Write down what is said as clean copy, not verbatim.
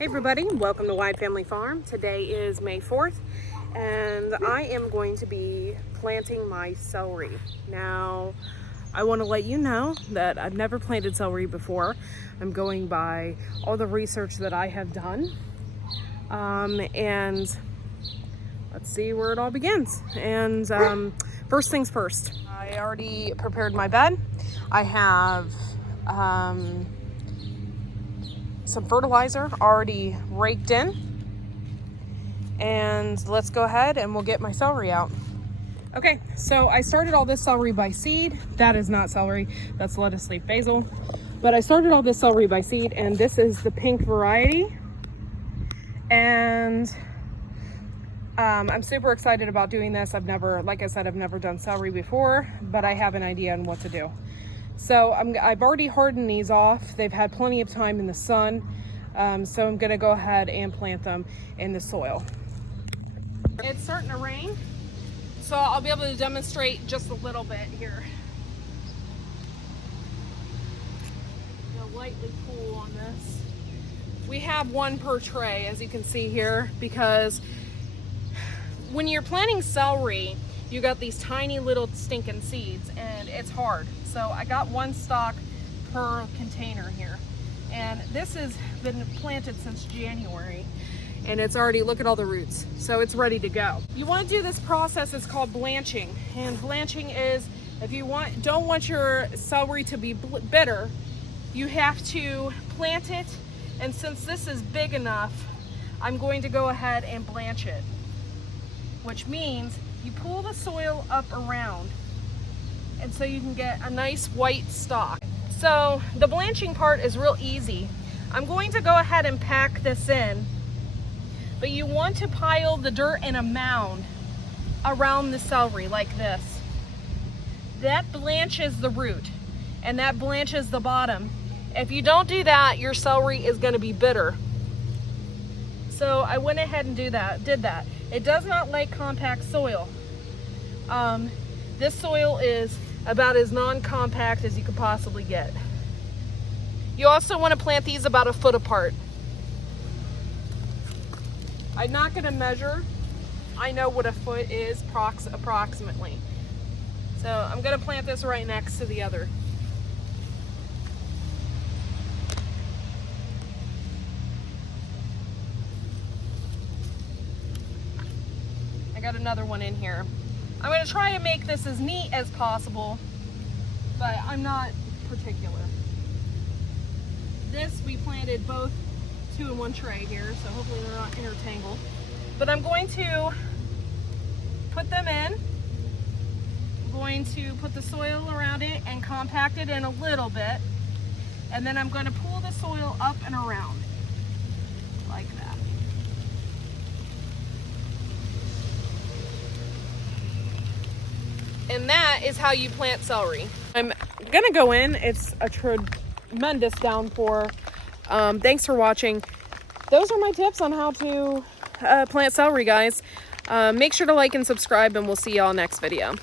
Hey everybody, welcome to Wide Family Farm. Today is May 4th and I am going to be planting my celery. Now, I want to let you know that I've never planted celery before. I'm going by all the research that I have done. And let's see where it all begins. And first things first, I already prepared my bed. I have some fertilizer already raked in, and let's go ahead and we'll get my celery out. Okay, so I started all this celery by seed. That is not celery, that's lettuce leaf basil. But I started all this celery by seed, and this is the pink variety. And I'm super excited about doing this. Like I said, I've never done celery before, but I have an idea on what to do. So I've already hardened these off. They've had plenty of time in the sun. So I'm gonna go ahead and plant them in the soil. It's starting to rain, so I'll be able to demonstrate just a little bit here. Go lightly cool on this. We have one per tray, as you can see here, because when you're planting celery, you got these tiny little stinking seeds and it's hard. So I got one stalk per container here. And this has been planted since January and it's already, look at all the roots. So it's ready to go. You want to do this process, it's called blanching. And blanching is, if you don't want your celery to be bitter, you have to plant it. And since this is big enough, I'm going to go ahead and blanch it, which means you pull the soil up around, and so you can get a nice white stalk. So the blanching part is real easy. I'm going to go ahead and pack this in, but you want to pile the dirt in a mound around the celery like this. That blanches the root and that blanches the bottom. If you don't do that, your celery is going to be bitter. So I went ahead and did that. It does not like compact soil. This soil is about as non-compact as you could possibly get. You also want to plant these about a foot apart. I'm not going to measure. I know what a foot is approximately. So I'm going to plant this right next to the other. I got another one in here. I'm going to try to make this as neat as possible, but I'm not particular. This, we planted both 2 in 1 tray here, so hopefully they're not intertangled. But I'm going to put them in. I'm going to put the soil around it and compact it in a little bit. And then I'm going to pull the soil up and around like that. And that is how you plant celery. I'm gonna go in. It's a tremendous downpour. Thanks for watching. Those are my tips on how to plant celery, guys. Make sure to like and subscribe, and we'll see y'all next video.